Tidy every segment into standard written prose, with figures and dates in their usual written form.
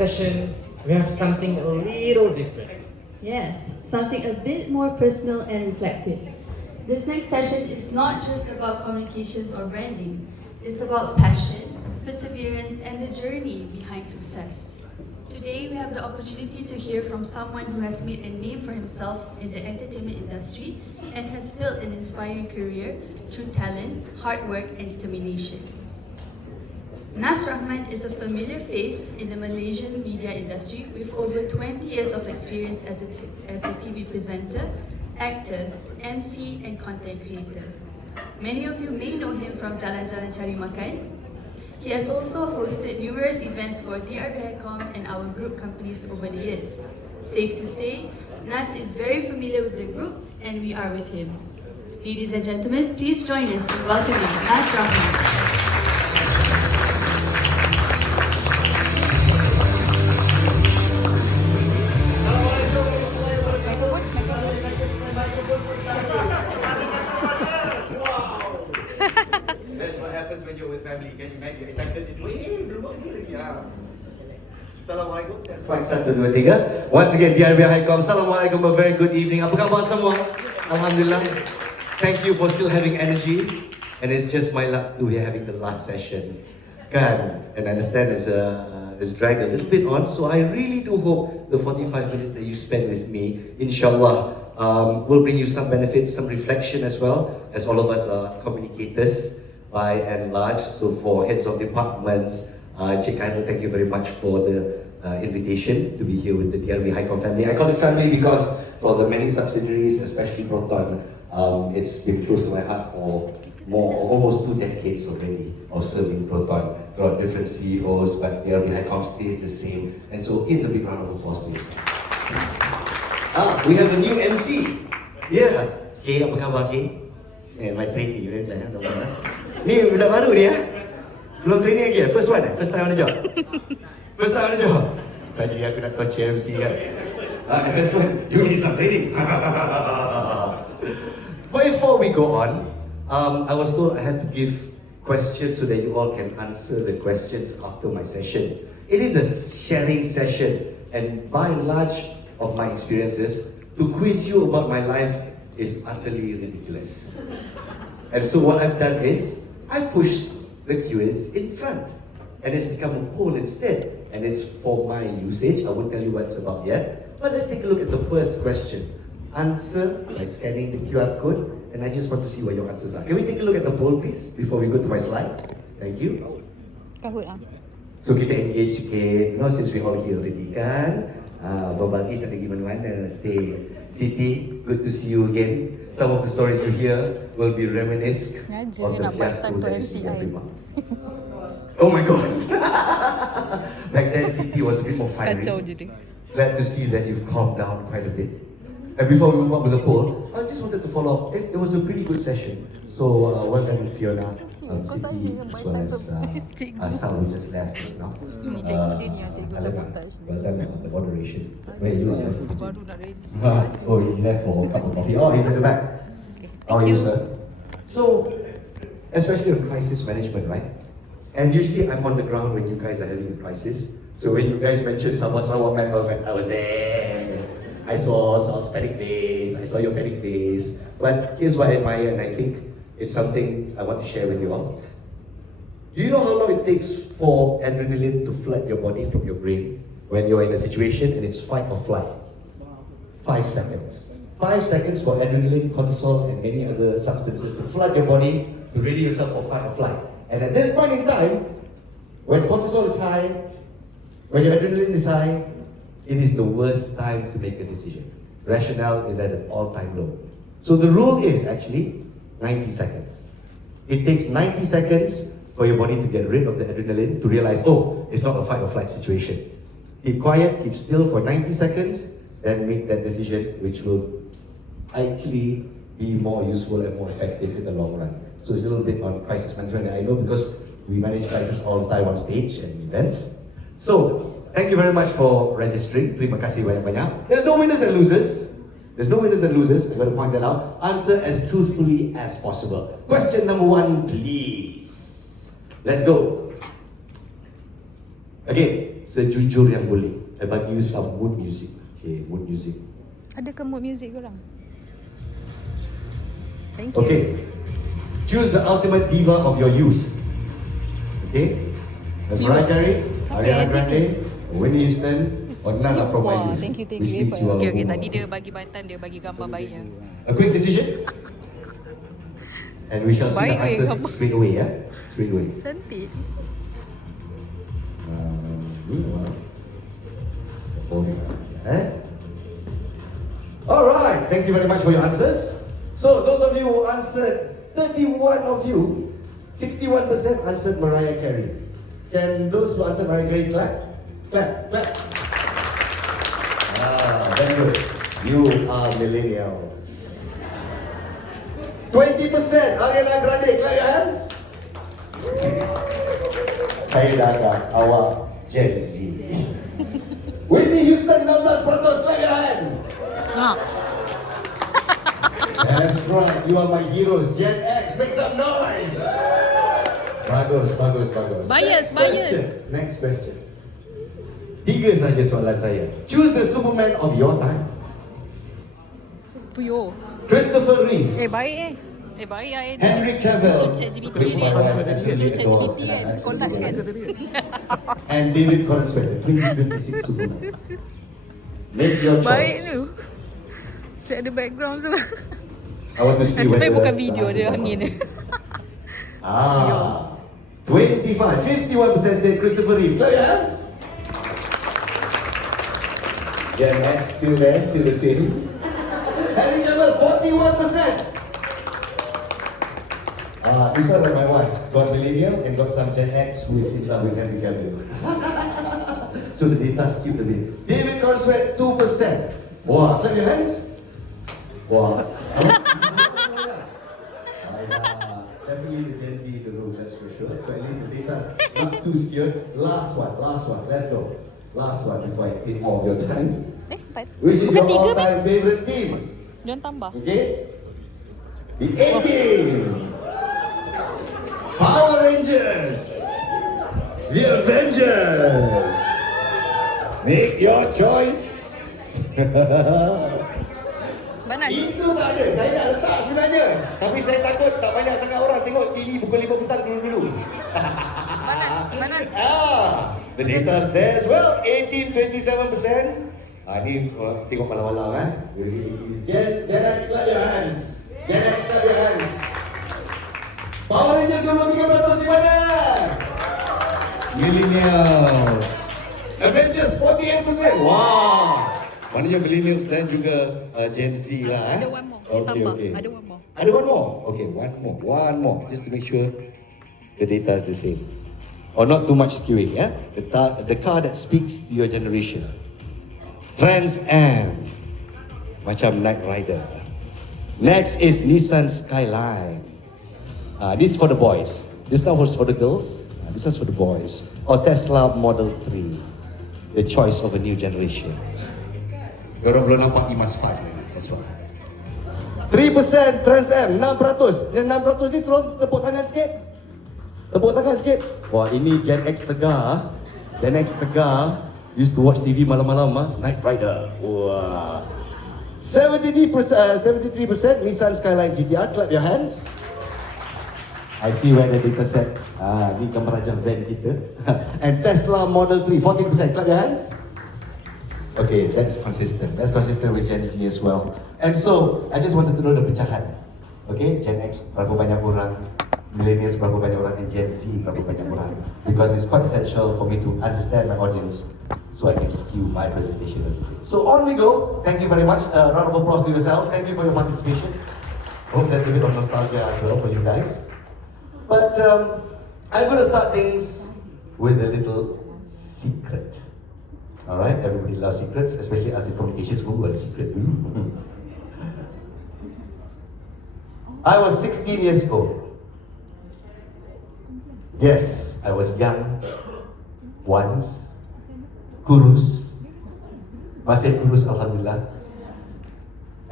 session, we have something a little different. Yes, something a bit more personal and reflective. This next session is not just about communications or branding. It's about passion, perseverance, and the journey behind success. Today, we have the opportunity to hear from someone who has made a name for himself in the entertainment industry and has built an inspiring career through talent, hard work, and determination. Nas Rahman is a familiar face in the Malaysian media industry with over 20 years of experience as a TV presenter, actor, MC, and content creator. Many of you may know him from Jalan-Jalan Cari Makan. He has also hosted numerous events for DRB-HICOM and our group companies over the years. Safe to say, Nas is very familiar with the group and we are with him. Ladies and gentlemen, please join us in welcoming Nas Rahman. When you're with family, can you imagine? Excited itu, belum lagi ya. Assalamualaikum. Baik, 1, 2, 3. Once again, DRB-HICOM. Assalamualaikum, a very good evening. Apa khabar semua? Alhamdulillah. Thank you for still having energy. And it's just my luck to be having the last session. Kan? And I understand it's dragged a little bit on. So I really do hope the 45 minutes that you spend with me, inshallah, will bring you some benefit, some reflection as well, as all of us are communicators by and large. So for heads of departments, Cik Ainul, thank you very much for the invitation to be here with the DRB-HICOM family. I call it family because for the many subsidiaries, especially Proton, it's been close to my heart for almost 2 decades already of serving Proton throughout different CEOs, but DRB-HICOM stays the same. And so here's a big round of applause please. We have a new MC. Yeah. Okay, apa khabar Kay? My trainee, saya nama. Ni budak baru dia. Belum training lagi. First one, first time on the job. First time on the job. Kaji aku nak coach MC kan. Assessment. You need some training. But before we go on, I was told I had to give questions so that you all can answer the questions after my session. It is a sharing session, and by and large of my experiences, to quiz you about my life is utterly ridiculous. And so what I've done is, I've pushed the quiz in front, and it's become a poll instead. And it's for my usage. I won't tell you what it's about yet. But let's take a look at the first question. Answer by scanning the QR code, and I just want to see what your answers are. Can we take a look at the poll, please, before we go to my slides? Thank you. So kita engage sikit, since we're all here already kan. Berbagi tak pergi mana-mana, stay. Siti, good to see you again. Some of the stories you hear will be reminiscent of the fiasco that is in Prima. Oh my god! Back then Siti was a bit more fiery. Glad to see that you've calmed down quite a bit. And before we move on with the poll, I just wanted to follow up. It was a pretty good session. So well done Fiona, Siti, as well as Shah who just left just now. Well done on the moderation. Where you are? Oh, he's left for a cup of coffee. Oh, he's at the back. How are you, sir? So, especially on crisis management, right? And usually I'm on the ground when you guys are having a crisis. So when you guys mentioned Sarawak member, I was there. I saw Sal's panic face, I saw your panic face. But here's what I admire, and I think it's something I want to share with you all. Do you know how long it takes for adrenaline to flood your body from your brain when you're in a situation and it's fight or flight? 5 seconds. 5 seconds for adrenaline, cortisol, and many other substances to flood your body to ready yourself for fight or flight. And at this point in time, when cortisol is high, when your adrenaline is high, it is the worst time to make a decision. Rationale is at an all-time low. So the rule is actually 90 seconds. It takes 90 seconds for your body to get rid of the adrenaline, to realize, oh, it's not a fight or flight situation. Keep quiet, keep still for 90 seconds, then make that decision, which will actually be more useful and more effective in the long run. So it's a little bit on crisis management, I know, because we manage crisis all the time on stage and events. So, thank you very much for registering. Terima kasih banyak-banyak. There's no winners and losers. There's no winners and losers. I'm going to point that out. Answer as truthfully as possible. Question number 1, please. Let's go. Again, sejujur yang boleh. I bagi you some mood music. Okay, mood music. Ada ke mood music korang? Thank you. Okay. Choose the ultimate diva of your youth. Okay? That's Mariah Carey, Ariana Grande, Whitney Houston, or none are from my youth. Thank you. Which means you are a Okay, woman. tadi dia bagi bantan, dia bagi gambar bayi. A quick decision? And we shall see the Baik, answers gambar. straight away, yeah? Straight away. Cantik. Alright, thank you very much for your answers. So, those of you who answered, 31 of you, 61% answered Mariah Carey. Can those who answered Mariah Carey clap? Clap, clap. Very good. You are millennials. 20% Ariana Grande, clap your hands. Saya dah awak Gen Z. Whitney Houston 16%, clap your hand. That's right, you are my heroes. Gen X, make some noise. Bagus. Bias. Next question. 3 saja soalan saya. Choose the Superman of your time. Puyo. Christopher Reeve, Baik baik Henry Cavill, So ChatGPT which my wife absolutely So ChatGPT adores, and I collage kan. and David Cornswell, the 2026 Superman. Make your choice. Baik tu. Saya ada background semua. I want to see Nasib baik whether bukan video, the dia answers are angin. consistent. 51% say Christopher Reeve. Clap your hands. Gen X still there, still the same. Henry Cavill, 41%. This one like my wife. Got millennial and got some Gen X who is in love with Henry Cavill. So the data skewed a bit. David Cornswell, 2%. Wow, clap your hands. Wow. Definitely the Gen Z in the room, that's for sure. So at least the data's not too skewed. Last one. Let's go. Last one before I take more of your time. Which is your all-time favorite team? Jangan tambah. Okay? The A-Team! Power Rangers! The Avengers! Make your choice! Banas. Itu tak ada, saya nak letak sebenarnya. Tapi saya takut tak banyak sangat orang tengok TV pukul 5 petang dulu. Banas. The data's there as well. 18, 27%. Ni tengok malam-malam Gen X, clap your hands. Gen X, clap your hands. Power Rangers 23% di mana? Millennials. Avengers 48%. Wow. Maknanya millennials dan juga Gen Z lah. Ada one more. Dia tambah. Ada one more. Ada one more? Okay, one more. Just to make sure the data is the same. Or not too much skewing, yeah? The car that speaks to your generation. Trans Am. Macam Knight Rider. Next is Nissan Skyline. This is for the boys. This now was for the girls. This is for the boys. Or Tesla Model 3. The choice of a new generation. Korang belum nampak Imas 5. That's right. 3% Trans Am, 6%. Yang 6% ni tolong tepuk tangan sikit. Tepuk tangan sikit. Wah, ini Gen X Tegar. Gen X Tegar used to watch TV malam-malam, Knight Rider. Wah. 73% Nissan Skyline GTR. Clap your hands. I see where the data set. Ni gambar aja van kita. And Tesla Model 3, 14%. Clap your hands. Okay, that's consistent. That's consistent with Gen Z as well. And so, I just wanted to know the pecahan. Okay, Gen X berapa banyak orang, Millennials berapa banyak orang, and Gen Z berapa banyak orang. Because it's quite essential for me to understand my audience so I can skew my presentation a little bit. So on we go. Thank you very much. Round of applause to yourselves. Thank you for your participation. Hope there's a bit of nostalgia as well for you guys. But I'm going to start things with a little secret. Alright, everybody loves secrets, especially us in communications. Who are secret? I was 16 years old. Yes, I was young once, kurus, masih kurus alhamdulillah,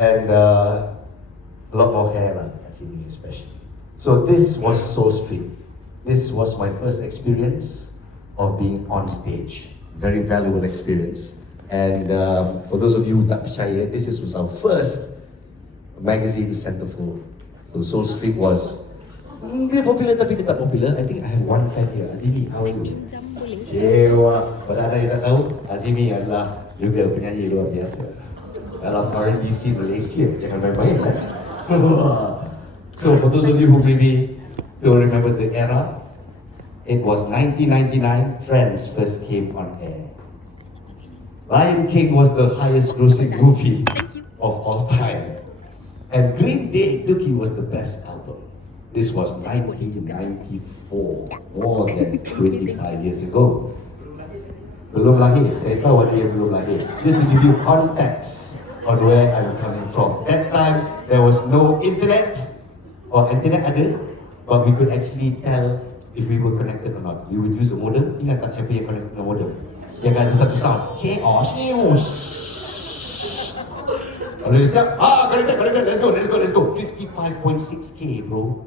and a lot more hair lah kat sini especially. So this was so strict. This was my first experience of being on stage. very valuable experience. And for those of you who tak percaya, this was our first magazine centerfold. So Soul Street was dia popular tapi dia tak popular. I think I have one fan here. Azimi, how are you? Pinjam boleh? Cewa. Pada anda yang tak tahu, Azimi adalah juga penyanyi luar biasa dalam R&B scene Malaysia. Jangan main-main kan? So for those of you who maybe don't remember the era, it was 1999, Friends first came on air. Lion King was the highest grossing movie of all time. And Green Day Dookie was the best album. This was 1994, more than 25 years ago. Belum lahir, saya tahu ada yang belum lahir. Just to give you context on where I'm coming from. That time, there was no internet, or internet ada, but we could actually tell if we were connected or not. We would use a modem. Ingat tak siapa yang connected dengan modem? Yang ada satu sound. Kalau dia cakap, connected, let's go. 55.6K, bro.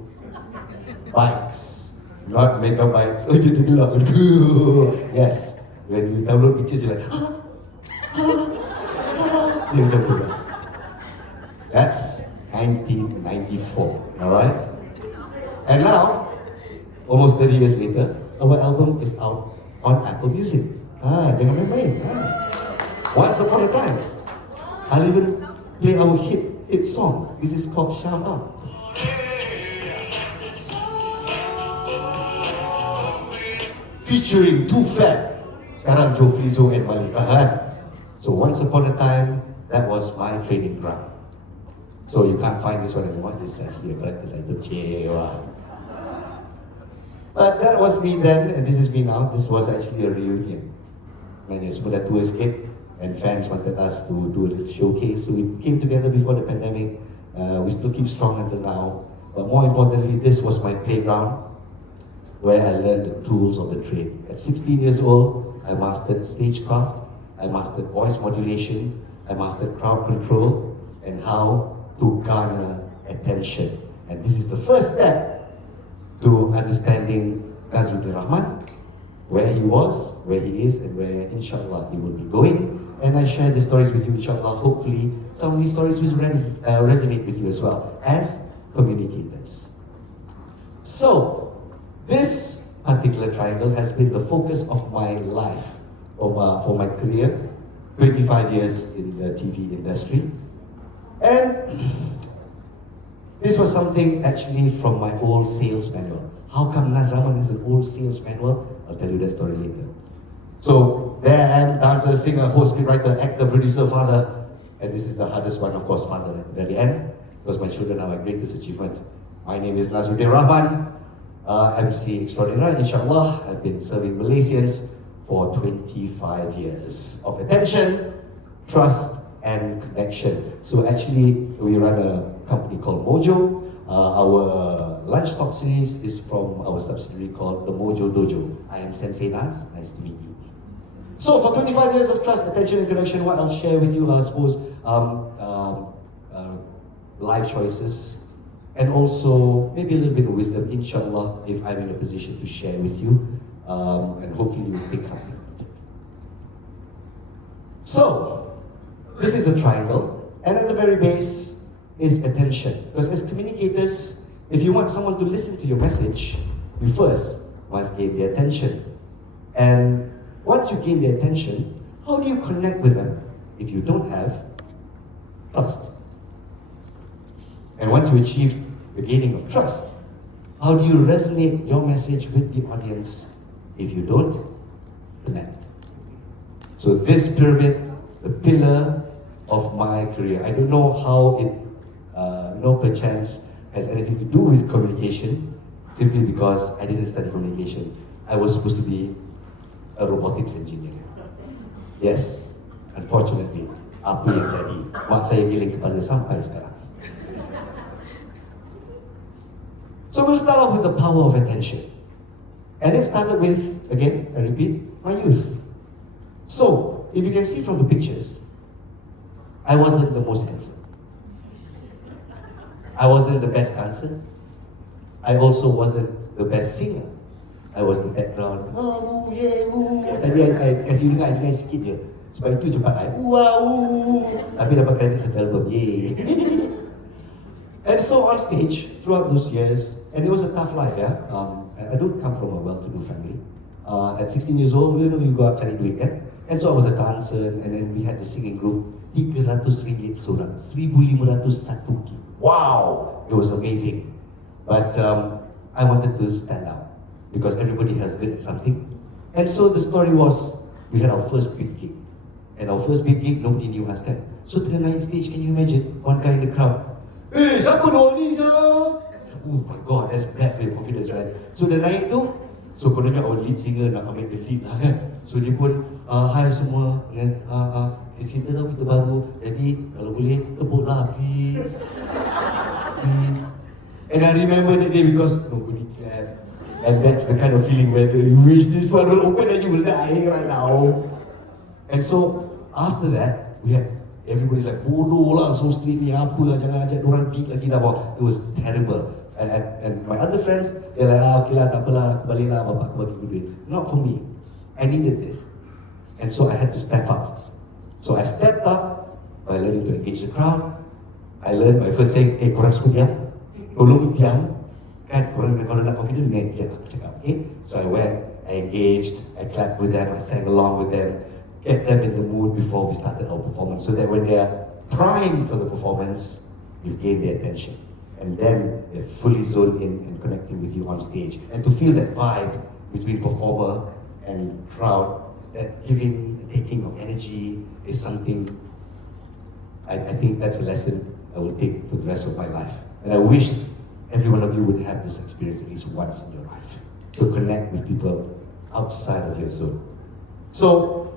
Bytes, not megabytes. Oh, you did not. Yes, when you download pictures, you're like, dia macam tu. That's 1994, alright? And now, almost 30 years later, our album is out on Apple Music. Jangan main-main. Once upon a time, I'll even play our hit song. This is called Shah. Featuring two fat, sekarang Jofrizo and Malika. So once upon a time, that was my training ground. So you can't find this one anymore. This is actually a collector's item. But that was me then, and this is me now. This was actually a reunion. When semua dah tua sikit, and fans wanted us to do a little showcase. So we came together before the pandemic. We still keep strong until now. But more importantly, this was my playground, where I learned the tools of the trade. At 16 years old, I mastered stagecraft, I mastered voice modulation, I mastered crowd control, and how to garner attention. And this is the first step to understanding Nazruddin Rahman, where he was, where he is, and where inshallah he will be going. And I share the stories with you, inshallah. Hopefully, some of these stories will resonate with you as well, as communicators. So, this particular triangle has been the focus of my life, for my career, 25 years in the TV industry. And this was something actually from my old sales manual. How come Naz Rahman is an old sales manual? I'll tell you that story later. So there I am, dancer, singer, host, scriptwriter, actor, producer, father. And this is the hardest one, of course, father at the very end, because my children are my greatest achievement. My name is Nazruddin Rahman. MC extraordinaire, inshallah. I've been serving Malaysians for 25 years of attention, trust, and connection. So actually, we run a company called Mojo. Our lunch talk series is from our subsidiary called the Mojo Dojo. I am Sensei Naz. Nice to meet you. So for 25 years of trust, attention, and connection, what I'll share with you are, I suppose, life choices, and also maybe a little bit of wisdom, inshallah, if I'm in a position to share with you, and hopefully you'll take something. So, this is the triangle, and at the very base is attention. Because as communicators, if you want someone to listen to your message, you first must gain their attention. And once you gain their attention, how do you connect with them if you don't have trust? And once you achieve the gaining of trust, how do you resonate your message with the audience if you don't connect? So this pyramid, the pillar of my career, I don't know how it, perchance has anything to do with communication, simply because I didn't study communication. I was supposed to be a robotics engineer. Yes, unfortunately, apa yang jadi, mak saya giling kepala sampai sekarang. So we'll start off with the power of attention. And it started with, again, I repeat, my youth. So, if you can see from the pictures, I wasn't the most handsome. I wasn't the best dancer. I also wasn't the best singer. I was the background. Oh, yeah, tadi I kasih dengar sikit je. Sebab itu cepat I, wow. Tapi dapat credit satu album, yay. And so on stage, throughout those years, and it was a tough life, yeah. I don't come from a well-to-do family. At 16 years old, you go out cari duit, kan? And so I was a dancer, and then we had the singing group. RM300 seorang, RM1,500 satu gig. Wow, it was amazing. But I wanted to stand out because everybody has good at something. And so the story was, we had our first big gig. And our first big gig, nobody knew us, kan? So tengah naik stage, can you imagine? One guy in the crowd, "Hey, siapa dong ni, sir?" Oh my God, that's bad for your confidence, right? So dah naik tu, so kononnya our lead singer nak ambil the lead lah, kan? So dia pun, "Hai semua, kita tahu kita baru, jadi kalau boleh tepuk lah, please, please." And I remember that day because nobody clapped. And that's the kind of feeling where you wish this one will open and you will die right now. And so after that, we had everybody's like, bodoh lah, so street ni apa lah, jangan ajak orang gig lagi dah bawa. It was terrible. And my other friends, they're like, okay lah, tak apalah, aku balik lah, bapak aku bagi aku duit. Not for me. I needed this. And so I had to step up. So I stepped up by learning to engage the crowd. I learned by first saying, korang semua diam. Tolong diam. Kan, korang kalau nak confident, next je aku cakap, okay? So I went, I engaged, I clapped with them, I sang along with them, get them in the mood before we started our performance, so that when they're primed for the performance, you've gained their attention. And then they're fully zoned in and connecting with you on stage. And to feel that vibe between performer and crowd, that giving and taking of energy is something, I think that's a lesson I will take for the rest of my life. And I wish every one of you would have this experience at least once in your life, to connect with people outside of your zone. So,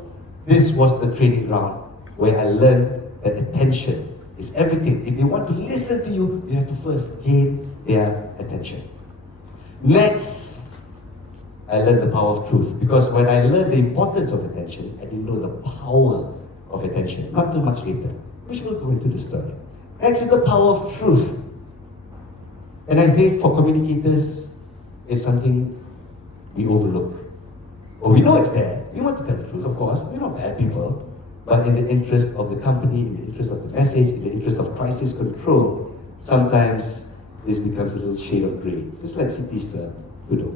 this was the training ground where I learned that attention is everything. If they want to listen to you, you have to first gain their attention. Next, I learned the power of truth. Because when I learned the importance of attention, I didn't know the power of attention. Not too much later, which will go into the story. Next is the power of truth. And I think for communicators, it's something we overlook. Or we know it's there. We want to tell the truth, of course. We're not bad people. But in the interest of the company, in the interest of the message, in the interest of crisis control, sometimes this becomes a little shade of grey. Just like Siti's widow.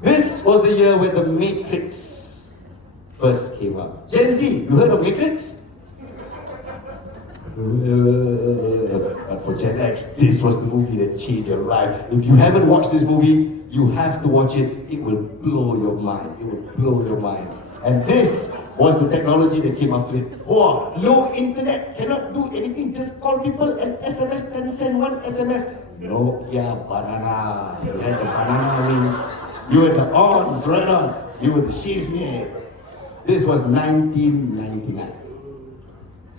This was the year where the Matrix first came out. Gen Z, you heard of Matrix? But for Gen X, this was the movie that changed your life. If you haven't watched this movie, you have to watch it. It will blow your mind. It will blow your mind. And this was the technology that came after it. Oh, no internet, cannot do anything. Just call people and SMS, 10 cent one SMS. Nokia banana. You had the banana wings. You had the arms, right on. You were the shiznye. This was 1999.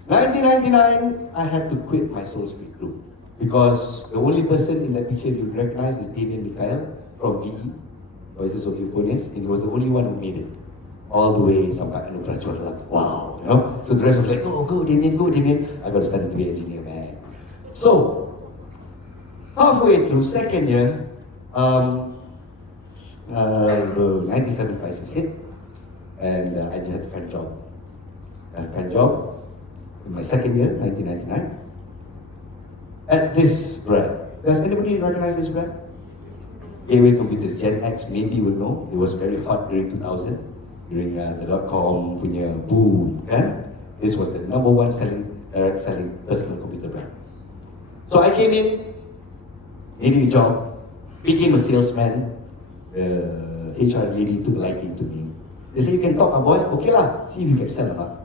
1999, I had to quit my Soul Speak group because the only person in that picture you would recognize is Damien Mikhail from VE, Voices of Euphonious, and he was the only one who made it all the way sampai Anugerah. Wow, you know. So the rest was like, go Damien, go Damien. I got to study to be an engineer, man. So halfway through second year, the 97 crisis hit, and I just had a fan job. In my second year, 1999, at this brand. Does anybody recognize this brand? Gateway Computers, Gen X maybe will know. It was very hot during 2000, during the .com punya boom, kan? This was the number one direct selling personal computer brand. So I came in, needing a job, became a salesman. The HR lady took a liking to me. They said, you can talk, boy, okay lah, see if you can sell or not.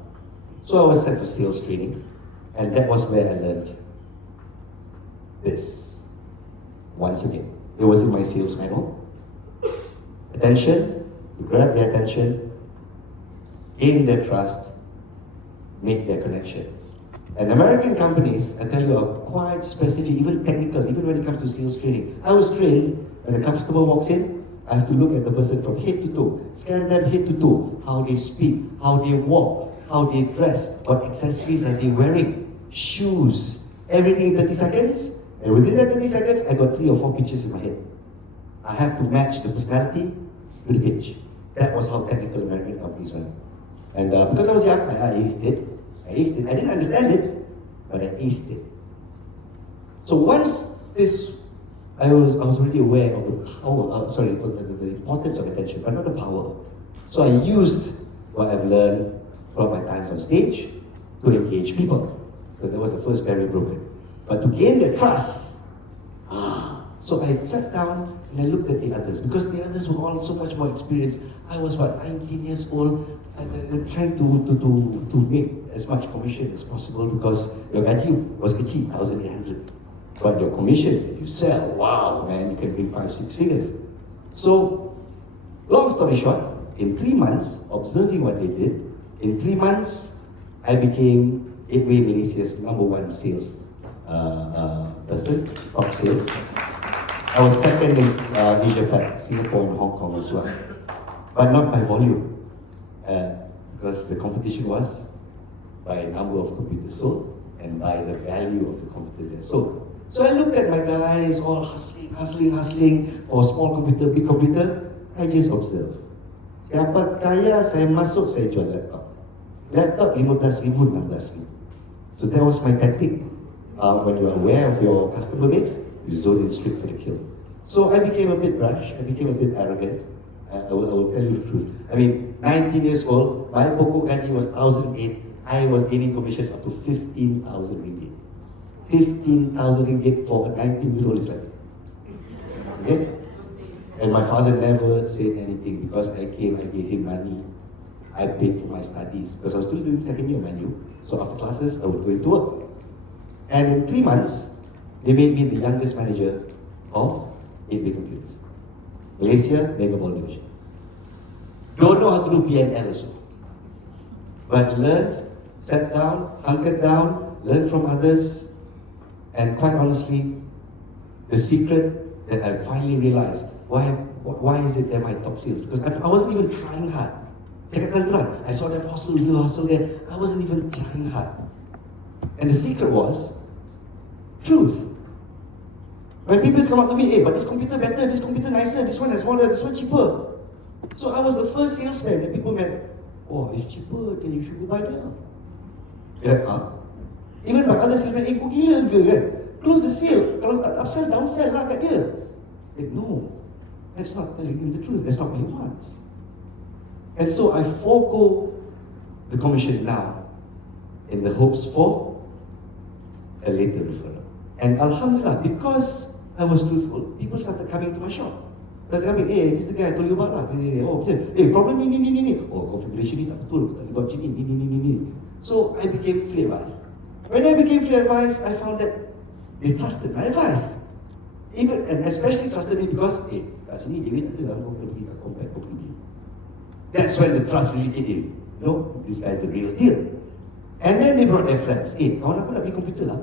So I was sent for sales training, and that was where I learned this. Once again, it was in my sales manual. Attention, grab their attention, gain their trust, make their connection. And American companies, I tell you, are quite specific, even technical, even when it comes to sales training. I was trained, when a customer walks in, I have to look at the person from head to toe, scan them head to toe, how they speak, how they walk, how they dress, what accessories are they wearing, shoes, everything in 30 seconds. And within that 30 seconds, I got 3 or 4 pictures in my head. I have to match the personality to the pitch. That was how technical American companies run. And because I was young, I aced it. I didn't understand it, but I aced it. So once I was already aware of the power, for the importance of attention, but not the power. So I used what I've learned from my times on stage to engage people. So that was the first barrier broken. But to gain their trust, so I sat down and I looked at the others, because the others were all so much more experienced. I was 19 years old, and trying to make as much commission as possible, because your gaji was kecil, 1,800. But your commissions, if you sell, wow, man, you can bring 5-6 figures. So, long story short, in 3 months, observing what they did, in 3 months, I became Gateway Malaysia's #1 sales person, top sales. I was second in Asia Pac, Singapore and Hong Kong as well. But not by volume, because the competition was by number of computers sold and by the value of the computers they sold. So I looked at my guys all hustling for small computer, big computer. I just observe. Siapa kaya, saya masuk, saya jual laptop. Laptop 15,000, 16,000. So that was my tactic. When you are aware of your customer base, you zone in straight for the kill. So I became a bit brash, I became a bit arrogant. I will tell you the truth. I mean, 19 years old, my pokok gaji was 1,008. I was gaining commissions up to 15,000 ringgit. 15,000 ringgit for a 19-year-old is like, okay? And my father never said anything, because I gave him money. I paid for my studies, because I was still doing second year menu. So after classes, I would go into work. And in 3 months, they made me the youngest manager of 8-bit computers. Malaysia, Mega Ball Division. Don't know how to do PNL also. But learned, sat down, hunkered down, learned from others, and quite honestly, the secret that I finally realized, why is it that my top sales? Because I wasn't even trying hard. I saw them hustle here, hustle there. I wasn't even trying hard. And the secret was truth. When people come up to me, hey, but this computer better, this computer nicer, this one is smaller, this one cheaper. So I was the first salesman that people met. Oh, it's cheaper, then you should go buy that. Yeah, Even my other salesmen, hey, kau gila ke kan? Close the sale. Kalau tak upsell, downsell lah kat dia. No, that's not telling him the truth. That's not what he wants. And so I forego the commission now in the hopes for a later referral. And Alhamdulillah, because I was truthful, people started coming to my shop. Started coming, hey, this is the guy I told you about lah. Oh, betul. Hey, problem ni. Oh, configuration ni tak betul. Tak boleh buat macam ni. So I became free advice. When I became free advice, I found that they trusted my advice. Even, and especially trusted me because, hey, kat sini Dewi tak ada lah, kau pergi kat Compact, kau pergi. That's when the trust really came in. You know, this guy's the real deal. And then they brought their friends. Hey, kawan aku nak beli komputer lah.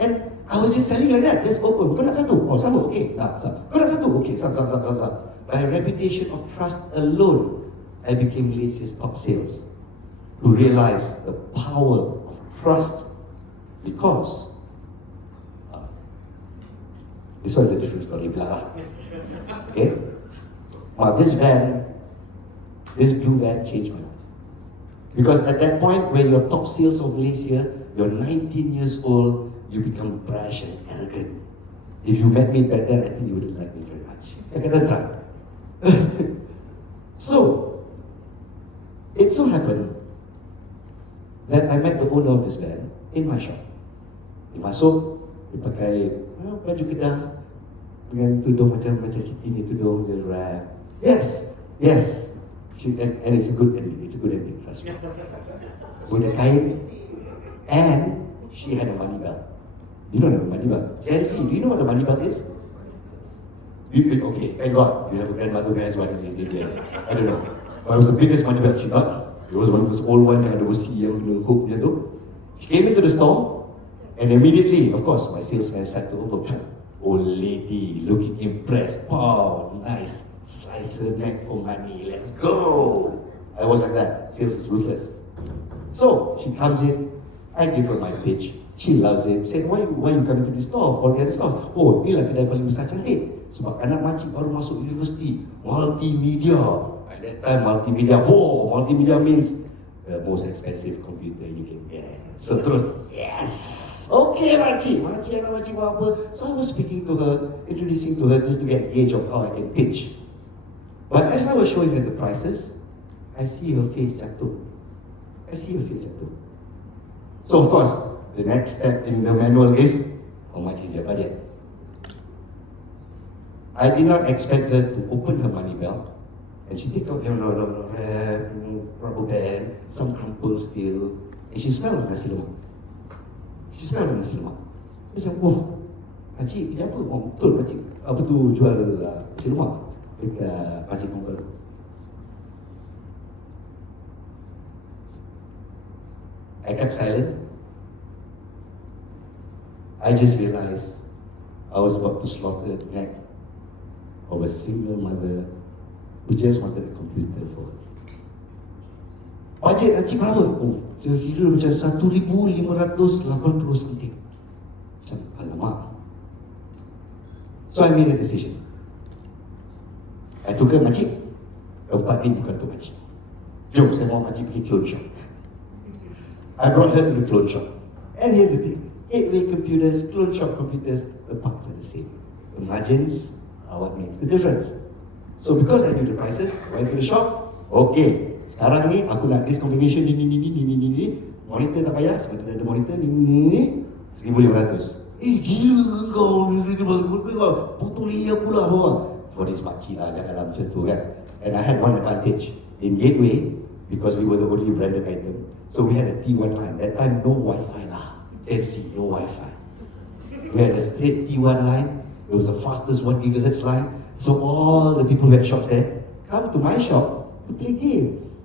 And I was just selling like that, just open. Kau nak satu? Oh, sama, okay. Kau nak satu? Okay, sama. By reputation of trust alone, I became Malaysia's top sales. To realize the power of trust, because this was a different story, blah. Okay? This blue van changed my life. Because at that point, when you're top sales of Malaysia, you're 19 years old, you become brash and arrogant. If you met me back then, I think you wouldn't like me very much. So, it so happened that I met the owner of this van in my shop. Dia masuk, dia pakai baju kedah dengan tudung macam Siti ni, tudung dia wrap. Yes. And it's a good ending, trust me. With a kain, and she had a money belt. You don't have a money belt. Chelsea, do you know what a money belt is? Okay, thank God, you have a grandmother who has one of these, maybe. I don't know. But it was the biggest money belt she got. It was one of those old ones yang ada besi yang kena hook macam tu. She came into the store, and immediately, of course, my salesman sat over. Old lady, looking impressed. Oh, nice. Slice her neck for money. Let's go. I was like that. Sales is ruthless. So she comes in. I give her my pitch. She loves it. Said, why you coming to this store of all the other stores? Oh, ni lah kedai paling besar cantik. Sebab anak makcik baru masuk universiti, multimedia. At that time, multimedia means the most expensive computer you can get. So terus, yes, okay makcik anak makcik buat apa? So I was speaking to her, introducing to her just to get a gauge of how I can pitch. But as I was showing her the prices, I see her face jatuh. So of course, the next step in the manual is, how much is your budget? I did not expect her to open her money belt and she take out rubber band, some crumpled steel, and she smelled of nasi lemak. Macam, oh, makcik kerja apa? Oh, betul makcik. Apa tu jual nasi lemak dekat makcik Kongkol. I kept silent. I just realized I was about to slaughter the neck of a single mother who just wanted a computer for her. Bajet makcik berapa? Oh, kira macam 1,580 something. Macam, alamak. So I made a decision. I took her, makcik, tempat ni bukan untuk makcik. Jom, saya mau makcik pergi clone shop. I brought her to the clone shop. And here's the thing. 8-way computers, clone shop computers, the parts are the same. The margins are what makes the difference. So because I knew the prices, I went to the shop. Okay, sekarang ni aku nak this configuration ni. Monitor tak payah, sebab ada monitor ni. 1,500. Gila kau, potong layer pula bawah. For this makcik lah, janganlah macam tu kan. And I had one advantage. In Gateway, because we were the only branded item, so we had a T1 line. That time no Wi-Fi lah. MC, no Wi-Fi. We had a straight T1 line. It was the fastest 1 GHz line. So all the people who had shops there come to my shop to play games.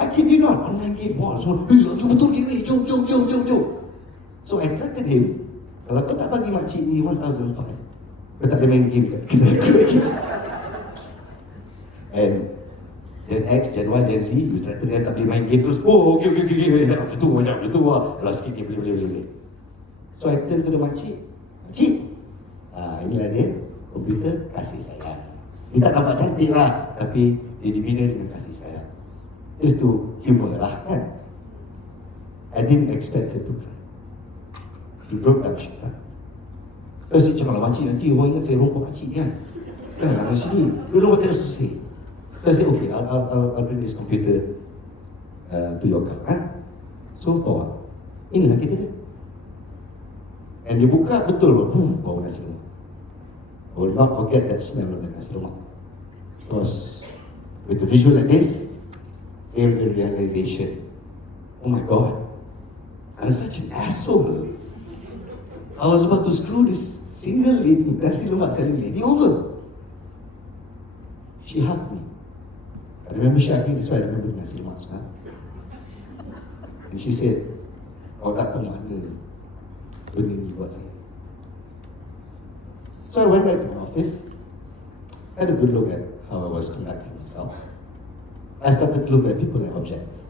I kid you not, online game wall. So, laju betul Gateway, jom. So I threatened him, kalau kau tak bagi makcik ni 1,500, kau tak boleh main game kat kedai aku lagi. And Gen X, Gen Y, Gen Z, you threaten them tak boleh main game terus, oh okay, macam tu lah, kalau sikit dia boleh. So I turn to the makcik, inilah dia, komputer kasih saya. Dia tak nampak cantik lah, tapi dia dibina dengan kasih sayang. Just to humor lah kan. I didn't expect her to cry. She broke down, she cried. Terus dia cakap lah, makcik nanti orang ingat saya rompok makcik kan. Janganlah kat sini, you know what else to say. So I said, okay, I'll bring this computer to your car kan. So bawa, inilah kita dia. And dia buka, betul bau nasi lemak. I will not forget that smell of the nasi lemak. Because with the visual like this, came the realization, oh my God, I'm such an asshole. I was about to screw this single lady, nasi lemak selling lady over. She hugged me. I remember she hugged me, that's why I remember nasi lemak sekarang. And she said, kau tak tahu mana benda ni buat saya. So I went back to my office, had a good look at how I was conducting myself. I started to look at people like objects.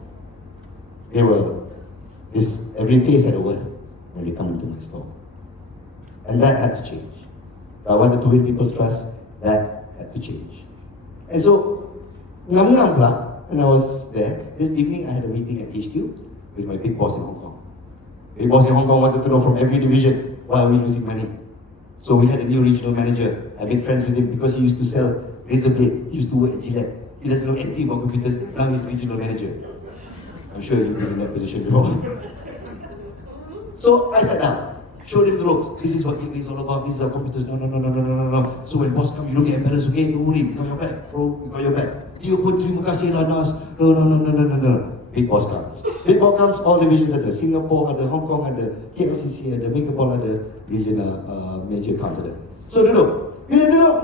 They were every face had a word when they come into my store. And that had to change. I wanted to win people's trust, that had to change. And so, ngam-ngam pula, when I was there, this evening I had a meeting at HQ with my big boss in Hong Kong. Big boss in Hong Kong wanted to know from every division, why are we losing money? So we had a new regional manager. I made friends with him because he used to sell razor blade. He used to work at Gillette. He doesn't know anything about computers. Now he's regional manager. I'm sure you've been in that position before. So I sat down. Showed him the ropes. This is what Gateway is all about. These are computers. No. So when boss come, you don't get embarrassed. Okay, don't worry. We got your back, bro. We got your back. Dia pun terima kasih lah Nas. No. Big boss comes. Big boss comes. All divisions ada. Singapore ada, Hong Kong ada, KLCC ada, Megapol ada, regional major accounts ada. So duduk. Bila duduk.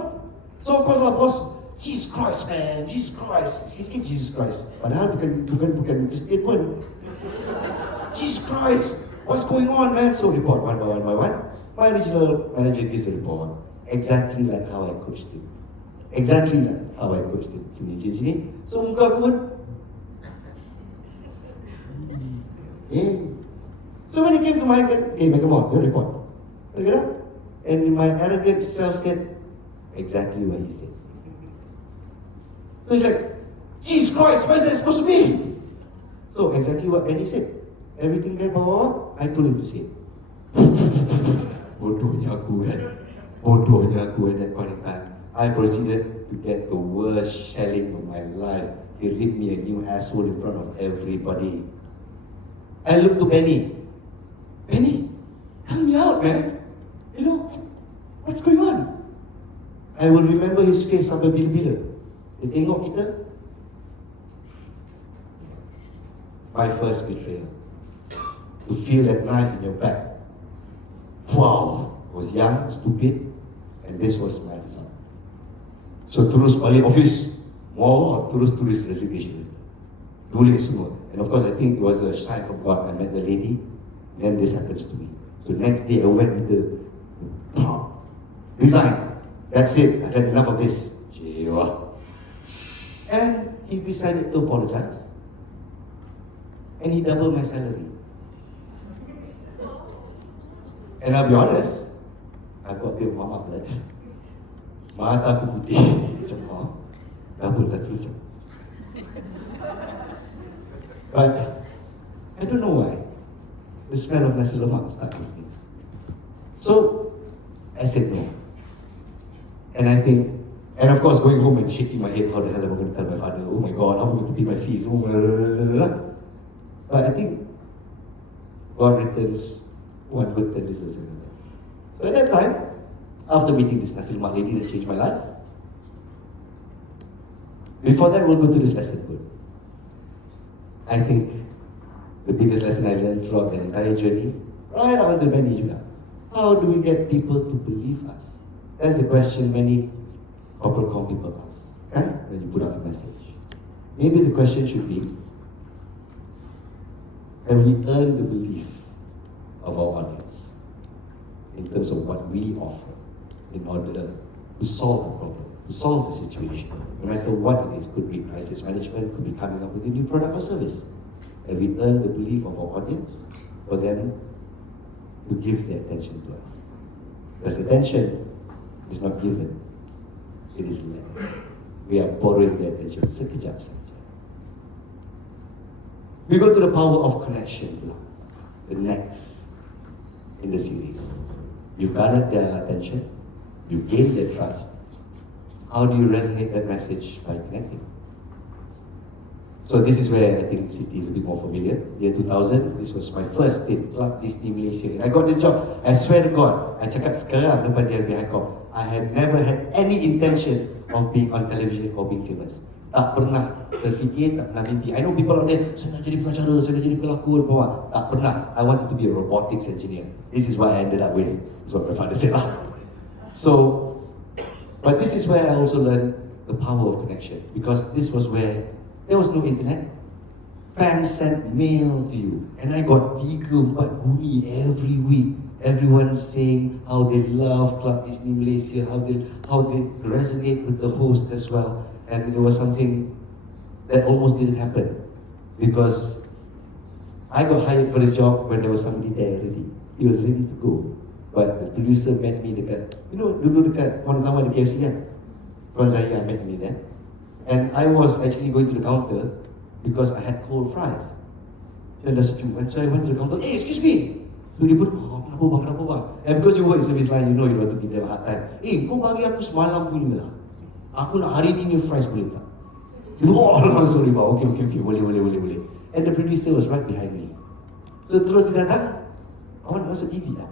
So of course lah boss. Jesus Christ man. Jesus Christ. Sikit Jesus Christ. Padahal bukan Christian pun. Jesus Christ. What's going on, man? So report one by one. My regional manager gives a report. Exactly like how I coached him. Sini. So muka aku pun. So when he came to my turn, hey, Megamon, your report. Look at that. And my arrogant self said, Exactly what he said. So he's like, Jesus Christ, what is that supposed to be? So exactly what Benny said. Everything there bawah, I told him to say. Bodohnya aku kan. Bodohnya aku at that point in time. I proceeded to get the worst shelling of my life. He ripped me a new asshole in front of everybody. I looked to Benny. Benny, help me out, man. You know, what's going on? I will remember his face sampai bila-bila. Dia tengok kita. My first betrayal. To feel that knife in your back. Wow, I was young, stupid, and this was my result. So terus balik office, terus tulis resignation letter. Tulis semua. And of course I think it was a sign from God. I met the lady, then this happens to me. So next day I went with the resign. That's it, I've had enough of this. And he decided to apologize. And he doubled my salary. And I'll be honest, I've got a bit of mama blood. Mata aku putih. Macam, double dah tu macam. But I don't know why. The smell of nasi lemak started with me. So I said no. And I think, and of course going home and shaking my head, how the hell am I going to tell my father, oh my God, how am I going to pay my fees? Oh, blah, blah, blah, blah. But I think God returns one good turn deserves another. So at that time, after meeting this nasi lemak lady that changed my life, before that we'll go to this lesson good. I think the biggest lesson I learned throughout the entire journey, right up until Benny juga, how do we get people to believe us? That's the question many corporate com people ask, kan? When you put out a message. Maybe the question should be, have we earned the belief of our audience in terms of what we offer in order to solve a problem, to solve a situation, no matter what it is. Could be crisis management, could be coming up with a new product or service. Have we earned the belief of our audience for them to give their attention to us? Because attention is not given, it is lent. We are borrowing their attention sekejap saja. We go to the power of connection, the next in the series. You've garnered their attention, you've gained their trust. How do you resonate that message? By connecting. So this is where I think Siti is a bit more familiar. Year 2000, this was my first stint, Club Disney Malaysia. And I got this job, I swear to God, I cakap sekarang depan DRB-HICOM, I had never had any intention of being on television or being famous. Tak pernah terfikir, tak pernah mimpi. I know people out there, saya nak jadi pengacara, saya nak jadi pelakon, apa. Tak pernah. I wanted to be a robotics engineer. This is what I ended up with. Is what my father said lah. So, but this is where I also learned the power of connection. Because this was where there was no internet. Fans sent mail to you. And I got 3-4 guni every week. Everyone saying how they love Club Disney Malaysia, how they resonate with the host as well. And it was something that almost didn't happen because I got hired for this job when there was somebody there already. He was ready to go. But the producer met me dekat, dulu dekat Puan Utama di KFC kan? Puan Zahia met me there. And I was actually going to the counter because I had cold fries. And so I went to the counter, hey, excuse me. So dia pun, kenapa bang? And because you work in service line, you know you don't want to give them a hard time. Hey, kau bagi aku semalam punya lah. Aku nak hari ni fries boleh tak? Oh, sorry bang, okay, boleh. And the producer was right behind me. So terus dia datang, awak nak masuk TV tak?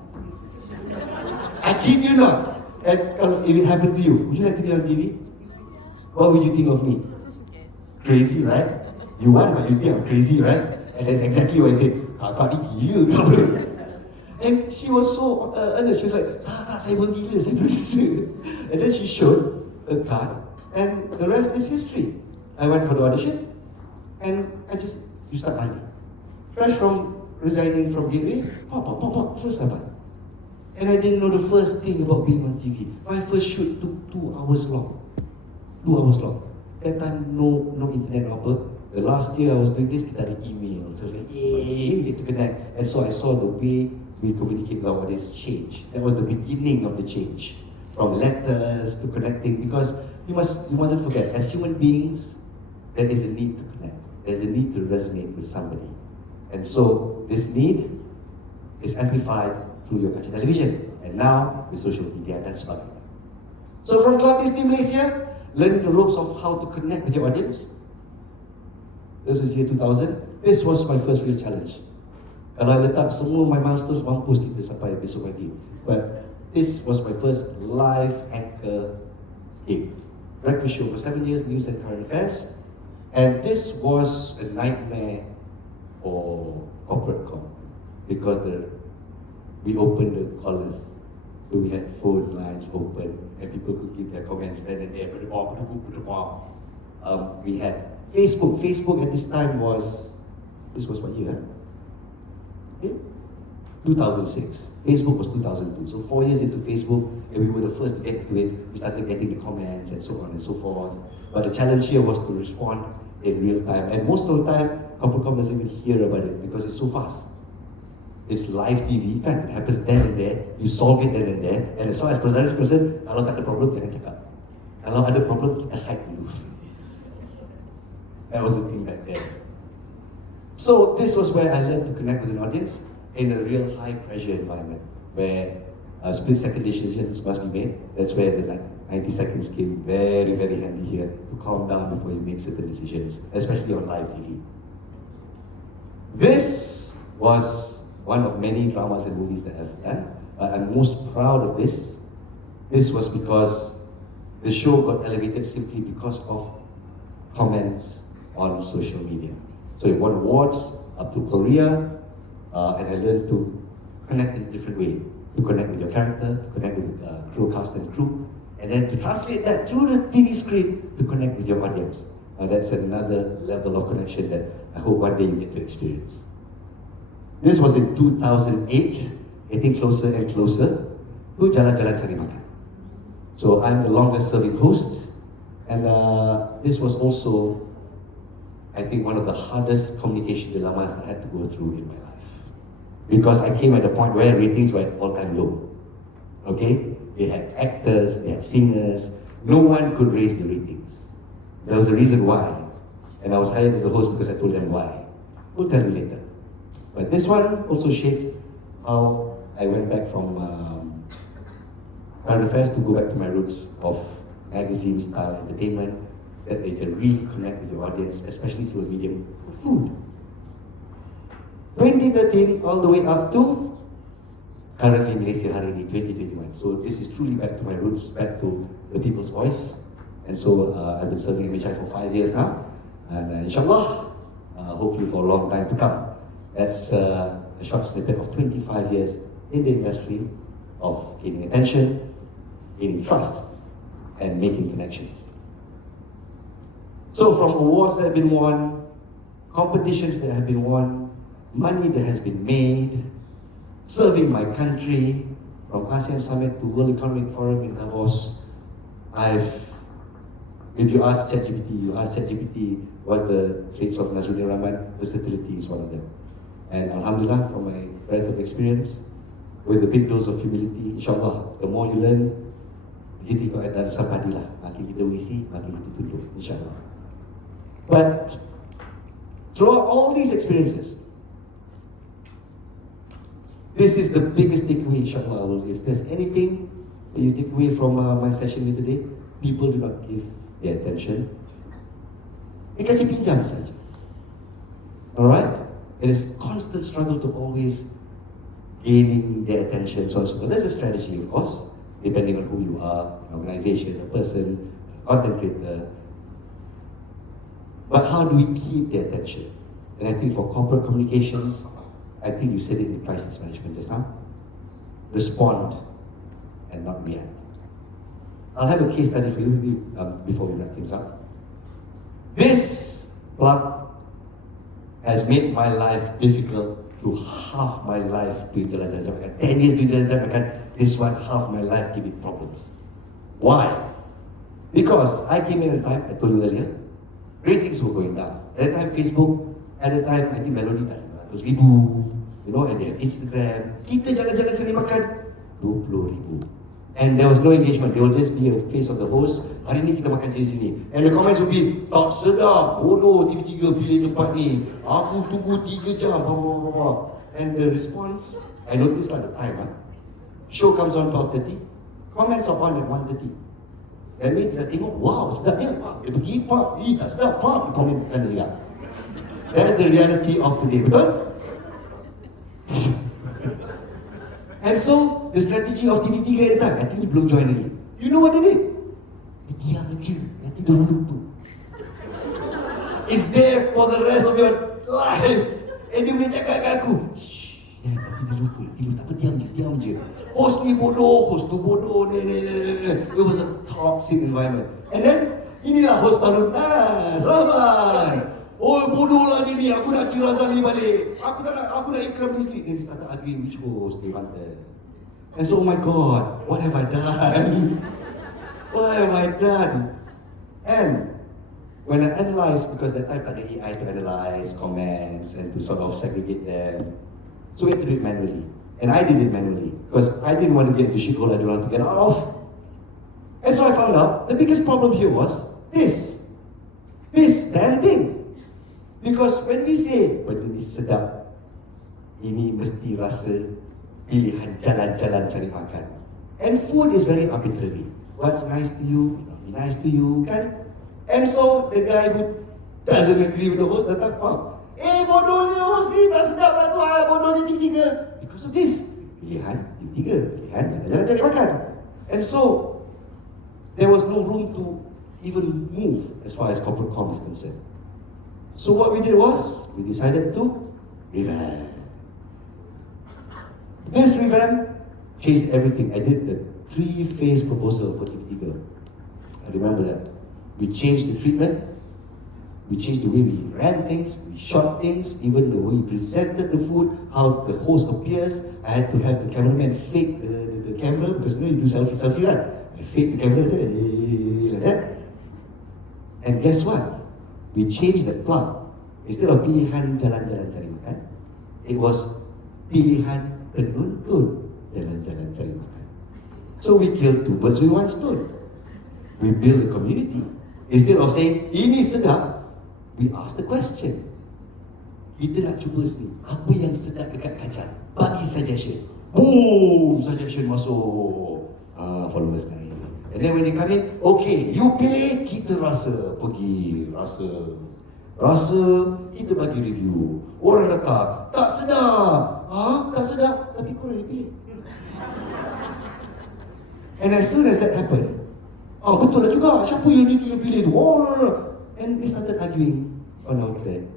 I kid you not. And if it happened to you, would you like to be on TV? What would you think of me? Crazy, right? You want, but you think I'm crazy, right? And that's exactly what I said. Kakak ni gila ke apa? And she was so earnest. She was like, tak, saya pun gila, saya producer. And then she showed a card, and the rest is history. I went for the audition, and you start running. Fresh from resigning from Gateway, pop, terus dapat. And I didn't know the first thing about being on TV. My first shoot took 2 hours long. 2 hours long. That time, no internet or apa. The last year I was doing this, kita ada email. So I was like, yay, we get to connect. And so I saw the way we communicate with our audience change. That was the beginning of the change. from letters to connecting, because you mustn't forget, as human beings, there is a need to connect. There's a need to resonate with somebody. And so this need is amplified through your television, and now with social media and smartphone. So from Club Disney Malaysia, learning the ropes of how to connect with your audience. This was year 2000. This was my first real challenge. Kalau I letak semua my milestones, mampus kita sampai besok pagi. But this was my first live anchor gig. Breakfast show for 7 years, news and current affairs. And this was a nightmare for corporate com, because we opened the callers. So we had phone lines open and people could give their comments then and there. We had Facebook. Facebook at this time this was what year? 2006. Facebook was 2002. So 4 years into Facebook, and we were the first to get into it. We started getting the comments and so on and so forth. But the challenge here was to respond in real time. And most of the time, Corporate.com doesn't even hear about it because it's so fast. It's live TV, kan? It happens then and there. You solve it then and there. And as far as person, kalau tak ada problem, jangan cakap. Kalau ada problem, kita hide dulu. That was the thing back then. So this was where I learned to connect with an audience in a real high pressure environment where split-second decisions must be made. That's where the 90 seconds came very, very handy here to calm down before you make certain decisions, especially on live TV. This was one of many dramas and movies that I've done, but I'm most proud of this. This was because the show got elevated simply because of comments on social media. So it won awards up to Korea, and I learned to connect in a different way. To connect with your character, to connect with crew, cast and crew, and then to translate that through the TV screen to connect with your audience. That's another level of connection that I hope one day you get to experience. This was in 2008, getting closer and closer to Jalan-Jalan Cari Makan. So I'm the longest serving host, and this was also, I think, one of the hardest communication dilemmas I had to go through in my life. Because I came at a point where ratings were at all-time low. Okay? They had actors, they had singers, no one could raise the ratings. There was a reason why. And I was hired as a host because I told them why. We'll tell you later. But this one also shaped how I went back from current affairs to go back to my roots of magazine-style entertainment, that they can really connect with your audience, especially through a medium of food. 2013 all the way up to currently Malaysia Hari Ini 2021. So this is truly back to my roots, back to the people's voice. And so I've been serving MHI for 5 years now, and inshallah, hopefully for a long time to come. That's a short snippet of 25 years in the industry of gaining attention, gaining trust, and making connections. So from awards that have been won, competitions that have been won, money that has been made, serving my country, from ASEAN Summit to World Economic Forum in Davos, if you ask ChatGPT what's the traits of Nazruddin Rahman, versatility is one of them. And Alhamdulillah, from my breadth of experience, with a big dose of humility, insyaAllah, the more you learn, kita ikut ada sampadilah, makin kita berisi, makin kita tunduk, insyaAllah. But throughout all these experiences, this is the biggest takeaway, insyaAllah. If there's anything that you take away from my session here today, people do not give their attention. Dia kasih pinjam saja. Alright? It is constant struggle to always gaining their attention, so on and so forth. There's a strategy, of course, depending on who you are, an organization, a person, a content creator. But how do we keep their attention? And I think for corporate communications, I think you said it in crisis management just now. Respond and not react. I'll have a case study for you before we wrap things up. This plug has made my life difficult to half my life doing Jalan-Jalan Makan. 10 years doing Jalan-Jalan Makan, this one, half my life giving problems. Why? Because I came in at a time, I told you earlier, ratings were going down. At the time, Facebook, at the time, I think Melody dah 500,000, you know, and they have Instagram. Kita Jalan-Jalan Cari Makan, 20,000. And there was no engagement. There will just be a face of the host. Hari ni kita makan sini. And the comments will be, tak sedap, bodoh TV3 pilih tempat ni. Aku tunggu 3 jam, blah, blah, blah, blah. And the response, I noticed at the time, show comes on 12:30, comments are on at 1:30. That means dia tengok, wow, sedapnya. Dia pergi, Pak, tak sedap, Pak. Dia komen kat sana juga. That is the reality of today, betul? And so, the strategy of TV3 at the time, I think dia belum join lagi. You know what they did? Dia diam je, nanti dia lupa. It's there for the rest of your life. And dia boleh cakap kat aku, shh, nanti dia lupa, tak apa, diam je. Host ni bodoh, host tu bodoh, ni. It was a toxic environment. And then, inilah host baru, selamat. Oh bodoh lah ni, aku nak Cik Razali balik. Aku nak Ikram ni sendiri. Dia started arguing which host they wanted. And so, oh my God, what have I done? What have I done? And when I analysed, because that time tak ada AI to analyse comments and to sort of segregate them, so we had to do it manually. And I did it manually, because I didn't want to get into shithole I didn't want to get out of. And so I found out, the biggest problem here was this damn thing. Because when we say, benda ni sedap, ini mesti rasa pilihan jalan-jalan cari makan. And food is very arbitrary. What's nice to you, may not be nice to you, kan? And so, the guy who doesn't agree with the host datang, bodoh ni host ni, tak sedap lah tu, bodoh ni TV3. Because of this, pilihan TV3, pilihan jalan-jalan cari makan. And so, there was no room to even move as far as corporate comm is concerned. So what we did was, we decided to revamp. This revamp changed everything. I did the 3-phase proposal for TV3. I remember that. We changed the treatment, we changed the way we ran things, we shot things, even the way we presented the food, how the host appears. I had to have the cameraman fake the camera, because you do selfie, right? I fake the camera like that. And guess what? We changed the plug. Instead of pilihan jalan-jalan cari makan, it was pilihan penonton jalan-jalan cari makan. So we killed 2 birds with 1 stone. We build a community. Instead of saying, ini sedap, we ask the question. Kita nak cuba sini, apa yang sedap dekat kacang? Bagi suggestion. Boom! Suggestion masuk. Followers naik. And then when they come in, okay, you pilih, kita rasa. Pergi, rasa, kita bagi review. Orang datang, tak sedap. Tak sedap, tapi korang yang pilih. And as soon as that happened, betul lah juga, siapa yang itu yang pilih tu? And we started arguing on our thread.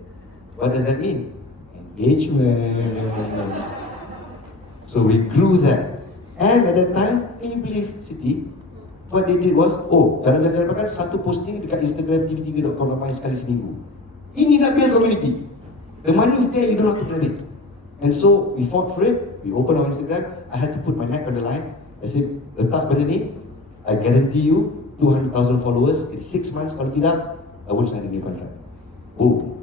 What does that mean? Engagement. So we grew that. And at that time, can you believe, Siti? What they did was, jalan-jalan makan, satu posting dekat Instagram tv3.com ramai sekali seminggu. Ini nak build community. The money is there, you don't have to plan it. And so, we fought for it, we opened our Instagram, I had to put my neck on the line. I said, letak benda ni, I guarantee you 200,000 followers in 6 months. Kalau tidak, I won't sign a new contract. Boom.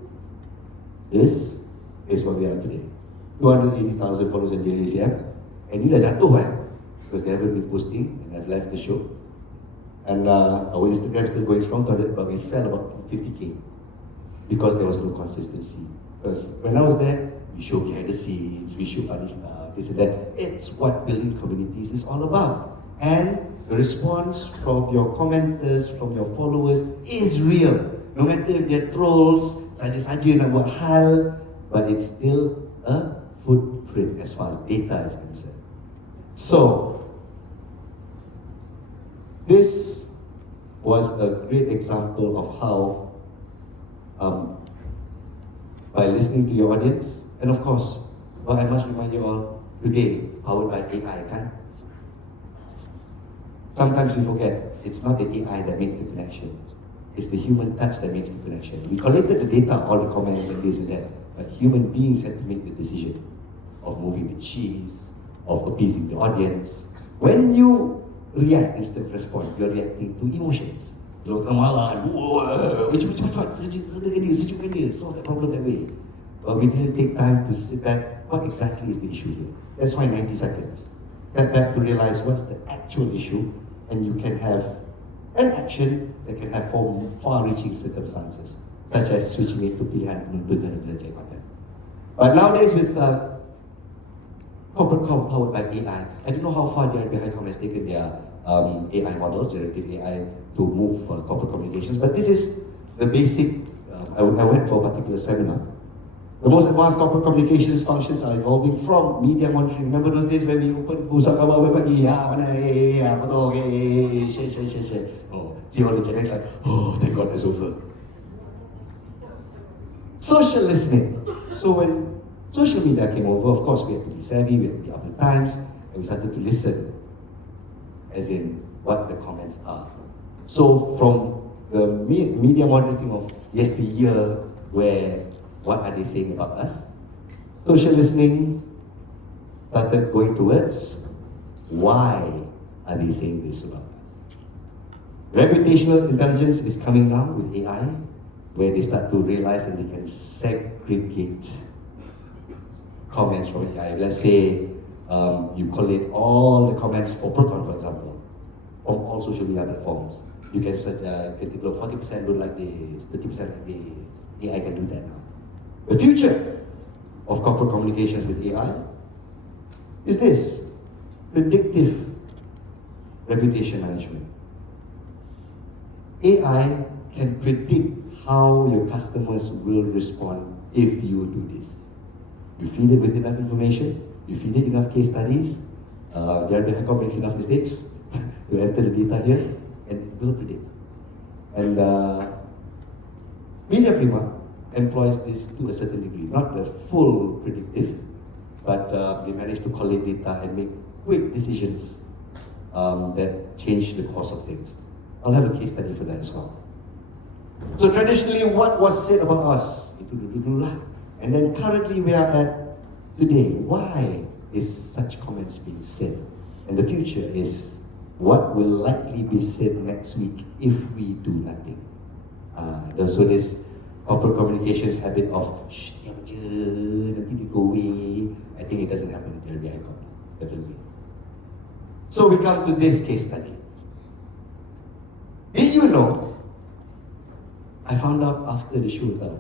This is what we are today. 280,000 followers on JLACM. And ini dah jatuh because they haven't been posting and I've left the show. And our Instagram is still going strong, but we fell about 50k because there was no consistency. Because when I was there, we show behind the scenes, we show funny stuff, this and that. It's what building communities is all about. And the response from your commenters, from your followers is real. No matter if they're trolls, saja-saja nak buat hal, but it's still a footprint as far as data is concerned. So, this was a great example of how, by listening to your audience, and of course, what I must remind you all today, powered by AI, kan? Sometimes we forget, it's not the AI that makes the connection. It's the human touch that makes the connection. We collected the data, all the comments and this and that, but human beings had to make the decision of moving the cheese, of appeasing the audience. When you react instead of respond, you're reacting to emotions. You're kemalan, cepat-cepat, sejukkan dia, solve that problem that way. But we didn't take time to sit back, what exactly is the issue here? That's why 90 seconds. step back to realize what's the actual issue, and you can have an action that can have far-reaching circumstances, such as switching it to pilihan penuntut dan derajat makan. But nowadays with corporate com powered by AI, I don't know how far DRB-HICOM has taken their AI models, generative AI, to move corporate communications, but this is the basic. I went for a particular seminar. The most advanced corporate communications functions are evolving from media monitoring. Remember those days where we open pusat khabar web pagi, mana foto, share. Oh, see all the Gen X like, oh, thank God that's over. Social listening. So when social media came over, of course we had to be savvy, we had to be up with times, and we started to listen, as in what the comments are. So from the media monitoring of yesteryear, where what are they saying about us? Social listening started going towards why are they saying this about us? Reputational intelligence is coming now with AI, where they start to realize that they can segregate comments from AI. Let's say you collate all the comments for Proton, for example, from all social media platforms. You can search, you can take a look, 40% don't like this, 30% like this. AI can do that now. The future of corporate communications with AI is this: predictive reputation management. AI can predict how your customers will respond if you do this. You feed it with enough information, you feed it enough case studies, DRB-HICOM makes enough mistakes to enter the data here, and it will predict. And Media Prima employs this to a certain degree, not the full predictive, but they manage to collate data and make quick decisions that change the course of things. I'll have a case study for that as well. So traditionally, what was said about us? And then currently we are at today. Why is such comments being said? And the future is what will likely be said next week if we do nothing. So this corporate communications habit of shh, diam aja, nanti they go away. I think it doesn't happen in DRB-HICOM, definitely. So we come to this case study. Did you know? I found out after the show tau.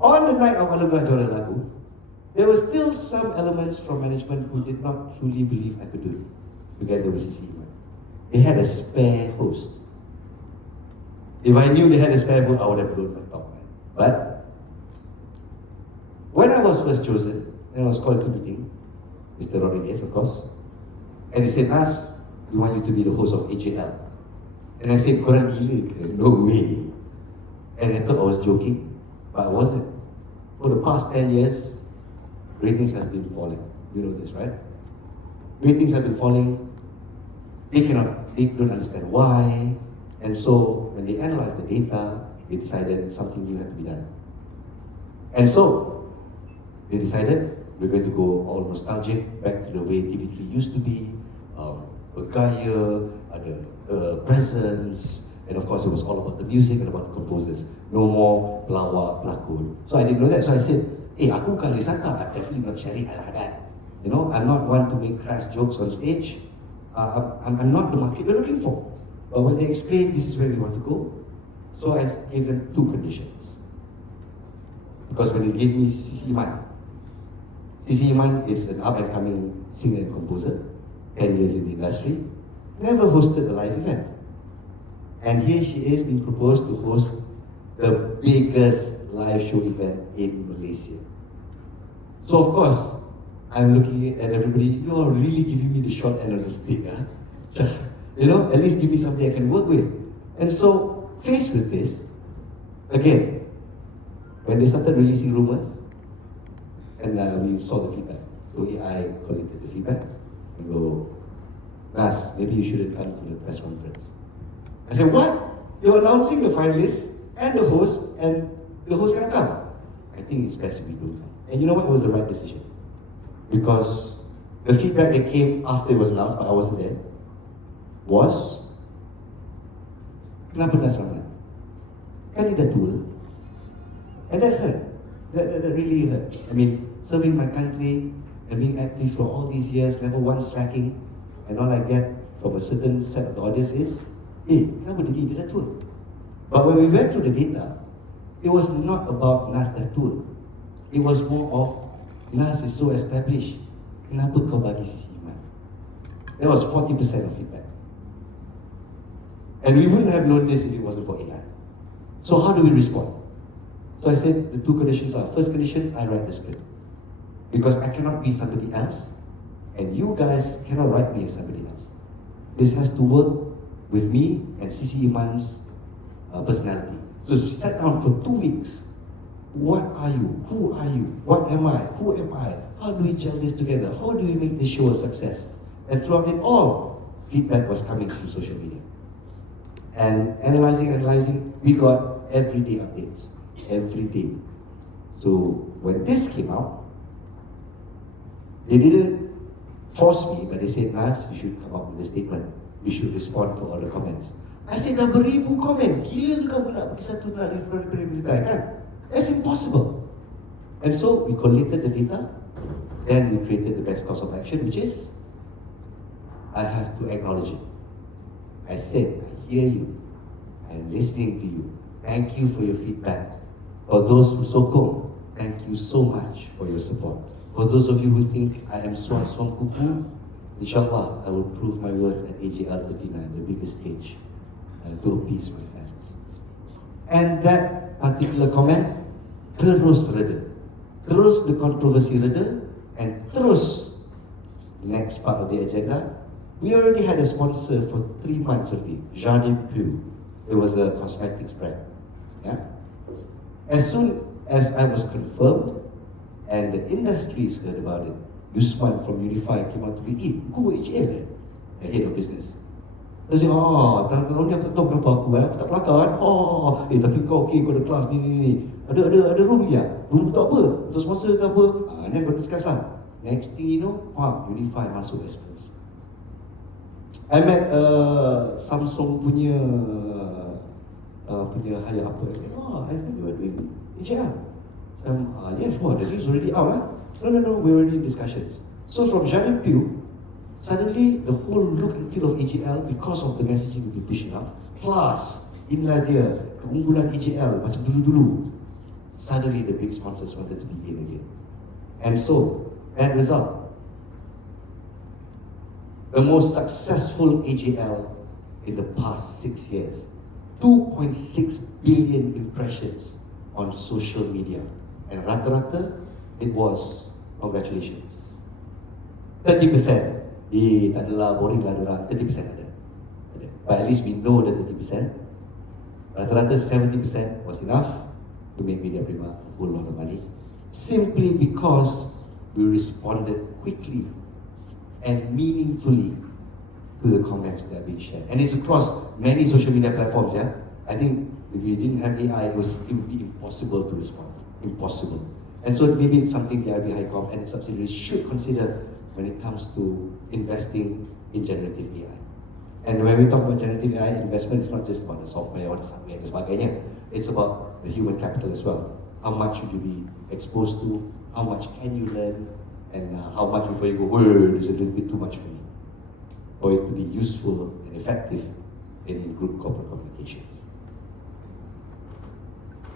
On the night of Anugerah Juara Lagu, there were still some elements from management who did not truly believe I could do it, together with CC. They had a spare host. If I knew they had a spare host, I would have blown my top. But when I was first chosen, and I was called to meeting, Mr. Rodriguez, of course, and he said, "Nas, we want you to be the host of AJL." And I said, "Korang gila ke? No way." And I thought I was joking, but I wasn't. For the past 10 years, ratings have been falling. You know this, right? Ratings have been falling. They don't understand why. And so, when they analyzed the data, they decided something new had to be done. And so, they decided we're going to go all nostalgic, back to the way TV3 used to be, bergaya, ada presence, and of course it was all about the music and about the composers. No more pelawak, pelakon. So I didn't know that, so I said, aku bukan Risata, I'm definitely not sharing like that. You know, I'm not one to make crass jokes on stage. I'm not the market you're looking for. But when they explained this is where we want to go, so I gave them two conditions. Because when they gave me CC Iman is an up-and-coming singer and composer, 10 years in the industry, never hosted a live event. And here she is being proposed to host the biggest live show event in Malaysia. So of course, I'm looking at everybody, you are really giving me the short end of the stick, huh? You know, at least give me somebody I can work with. And so, faced with this, again, when they started releasing rumors, and we saw the feedback, so I collected the feedback and go, "Nas, maybe you shouldn't come to the press conference." I said, "What? You're announcing the finalists and the host can come?" I think it's best if we don't come. And you know what? It was the right decision. Because the feedback that came after it was announced, but I wasn't there, was, kenapa Nas Rahman? Kan dia dah tua. And that hurt. That really hurt. I mean, serving my country, and being active for all these years, never once slacking, and all I get from a certain set of the audience is, hey, kenapa dia dah tua? But when we went through the data, it was not about Nas dah tua. It was more of, Nas is so established, kenapa kau bagi sisi iman? That was 40% of feedback. And we wouldn't have known this if it wasn't for AI. So how do we respond? So I said the two conditions are, first condition, I write the script. Because I cannot be somebody else, and you guys cannot write me as somebody else. This has to work with me and Sisi Iman's personality. So she sat down for 2 weeks. What are you? Who are you? What am I? Who am I? How do we gel this together? How do we make this show a success? And throughout it all, feedback was coming through social media. And analyzing, we got everyday updates. Every day. So when this came out, they didn't force me, but they said, Nas, you should come up with a statement. You should respond to all the comments. I said, dah beribu komen. Gila kau nak pergi satu nak reply kan? That's impossible. And so we collated the data, then we created the best course of action, which is, I have to acknowledge it. I said, I hear you. I'm listening to you. Thank you for your feedback. For those who sokong, thank you so much for your support. For those of you who think I am Swam Kuku, inshallah, I will prove my worth at AGL 39, the biggest stage, to appease my fans. And that particular comment, terus reda. Terus the controversy reda, and terus the next part of the agenda. We already had a sponsor for 3 months already, Jume. It was a cosmetics brand. Yeah? As soon as I was confirmed, and the industries heard about it, Yusman from Unify came out to me, go HL, the head of business. Dia cakap, tahun ni aku tak tahu kenapa aku tak kelakar kan? Tapi kau okey, kau ada kelas ni. Ada room ya? Room untuk apa? Untuk sponsor ke apa? Ni aku discuss lah. Next thing you know, Unify masuk as sponsor. I met Samsung punya hire apa? I heard you are doing HL. Yes, the news already out lah. No, we're already in discussions. So from Jume, suddenly the whole look and feel of AGL, because of the messaging we've been pushing out, plus inilah dia keunggulan AGL macam dulu-dulu. Suddenly the big sponsors wanted to be in again. And so, end result, the most successful AGL in the past 6 years, 2.6 billion impressions on social media. And rata-rata, it was, congratulations. 30%. Tak adalah, boring lah diorang. 30% ada. But at least we know the 30%. Rata-rata 70% was enough to make Media Prima a whole lot of money. Simply because we responded quickly and meaningfully to the comments that are being shared. And it's across many social media platforms, yeah? I think if we didn't have AI, it would be impossible to respond. Impossible. And so maybe it's something DRB-HICOM and its subsidiaries should consider when it comes to investing in generative AI. And when we talk about generative AI investment, it's not just about the software or the hardware and sebagainya. It's about the human capital as well. How much should you be exposed to? How much can you learn? And how much before you go, this is a little bit too much for me. For it to be useful and effective in group corporate communications.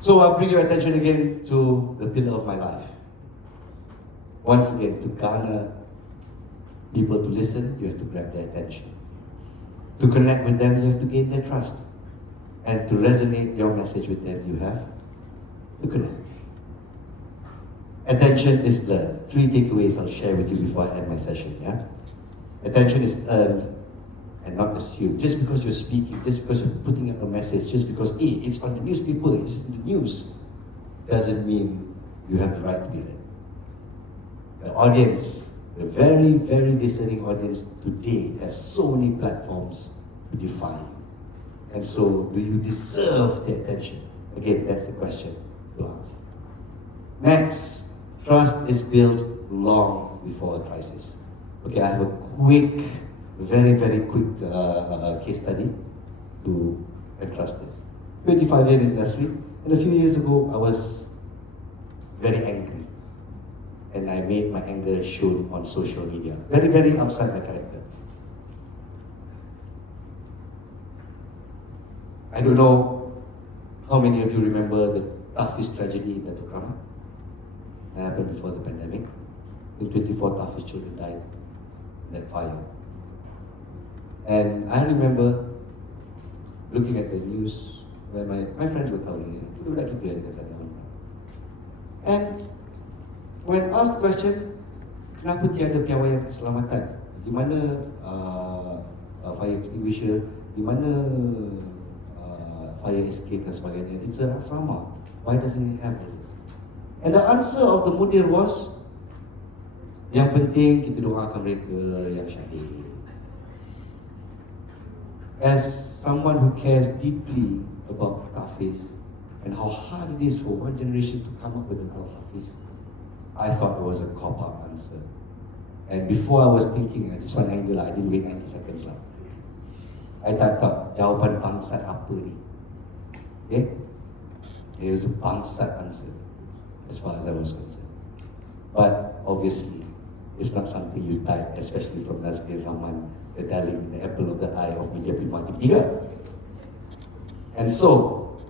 So I'll bring your attention again to the pillar of my life. Once again, to garner people to listen, you have to grab their attention. To connect with them, you have to gain their trust. And to resonate your message with them, you have to connect. Attention is learned. 3 takeaways I'll share with you before I end my session. Yeah? Attention is earned and not assumed. Just because you're speaking, just because you're putting up a message, just because it's on the newspaper, it's in the news, doesn't mean you have the right to be there. The audience, the very, very discerning audience today have so many platforms to define. And so, do you deserve their attention? Again, that's the question to answer. Next, trust is built long before a crisis. Okay, I have a quick, very, very quick case study to entrust this. 25 years in the industry, and a few years ago, I was very angry. and I made my anger shown on social media. Very, very outside my character. I don't know how many of you remember the toughest tragedy in Datuk Kramat. That happened before the pandemic. The 24 toughest children died in that fire. And I remember looking at the news where my friends were telling me, budak kita dekat sana. And when asked the question, kenapa tiada piawaian keselamatan? Di mana fire extinguisher? Di mana fire escape dan sebagainya? It's an asrama. Why doesn't it have this? And the answer of the mudir was, yang penting kita doakan mereka yang syahid. As someone who cares deeply about Hafiz and how hard it is for one generation to come up with an Al-Hafiz, I thought it was a cop-out answer. And before I was thinking, just one angle lah, I didn't wait 90 seconds lah. I thought, jawapan bangsat apa ni? Okay? It was a bangsat answer, as far as I was concerned. But obviously, it's not something you type, especially from Nazmir Rahman, the darling, the apple of the eye of media Prima TV3. And so,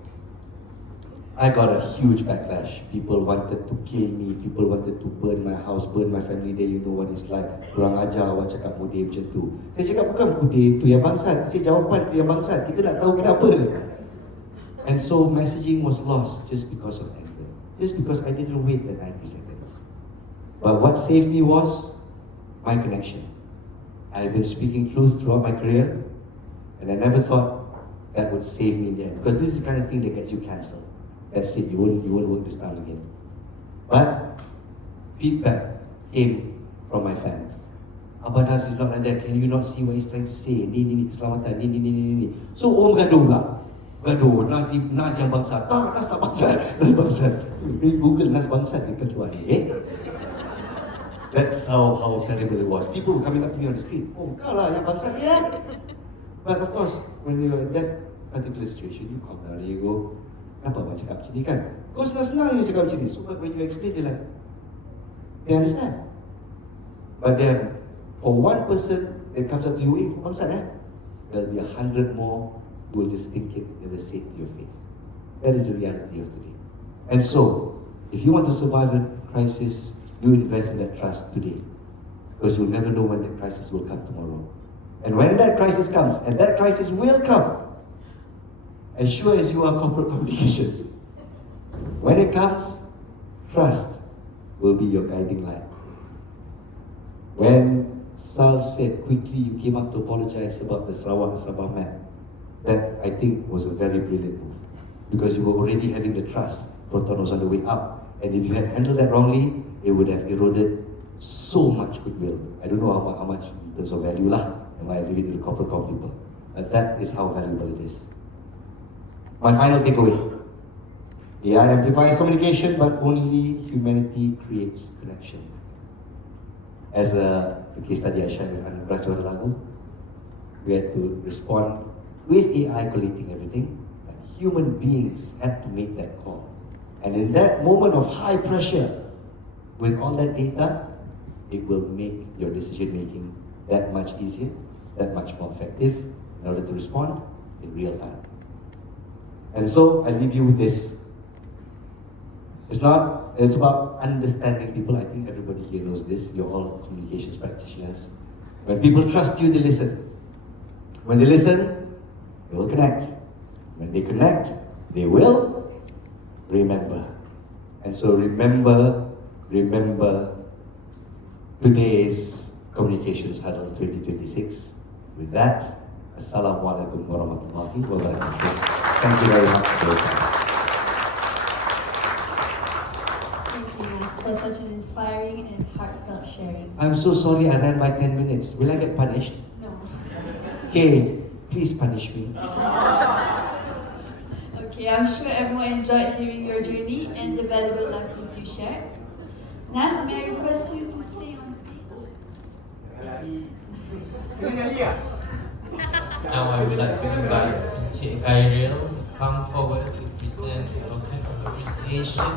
I got a huge backlash. People wanted to kill me, people wanted to burn my house, burn my family there. You know what it's like. Kurang ajar awak cakap mudir macam tu. Saya cakap bukan mudir tu yang bangsat, saya jawapan tu yang bangsat. Kita nak tahu kenapa. And so messaging was lost just because of anger. Just because I didn't wait the 90 seconds. But what saved me was my connection. I've been speaking truth throughout my career, and I never thought that would save me in the end. Because this is the kind of thing that gets you cancelled. That's it, you won't work this time again. But feedback came from my fans. Abang Nas is not like that. Can you not see what he's trying to say? Ni keselamatan, ni. So orang bergaduh lah. Gaduh, Nas yang bangsat. Tak, Nas tak bangsat. Nas bangsat. Google Nas bangsat dia keluar ni. That's how terrible it was. People were coming up to me on the street. Oh, kau lah yang bangsat ni. But of course, when you're in that particular situation, you calm down and you go, kenapa abang cakap macam ni kan? Kau senang-senang je cakap macam ni. So when you explain, they understand. But then, for one person that comes up to you, kau bangsat there'll be 100 more who will just think it, never say it to your face. That is the reality of today. And so, if you want to survive a crisis, you invest in that trust today. Because you'll never know when that crisis will come tomorrow. And when that crisis comes, and that crisis will come, as sure as you are corporate communications, when it comes, trust will be your guiding light. When Sal said quickly you came up to apologize about the Sarawak Sabah map, that I think was a very brilliant move. Because you were already having the trust, Proton was on the way up. And if you had handled that wrongly, it would have eroded so much goodwill. I don't know how much in terms of value lah, and I leave it to the corporate com people. But that is how valuable it is. My final takeaway. AI amplifies communication, but only humanity creates connection. As the case study I shared with Anugrah Lagu, we had to respond with AI collating everything, but human beings had to make that call. And in that moment of high pressure, with all that data, it will make your decision making that much easier, that much more effective in order to respond in real time. And so I leave you with this. It's about understanding people. I think everybody here knows this. You're all communications practitioners. When people trust you, they listen. When they listen, they will connect. When they connect, they will remember. And so remember today's Communications Huddle 2026. With that, Assalamualaikum warahmatullahi wabarakatuh. Thank you very much for your time. Thank you, Nas, for such an inspiring and heartfelt sharing. I'm so sorry I ran by 10 minutes. Will I get punished? No. Okay, please punish me. Okay, I'm sure everyone enjoyed hearing your journey and the valuable lessons you shared. Nas, may I request you to stay on stage? Now I would like to invite Cik Khairil to come forward to present a token of appreciation.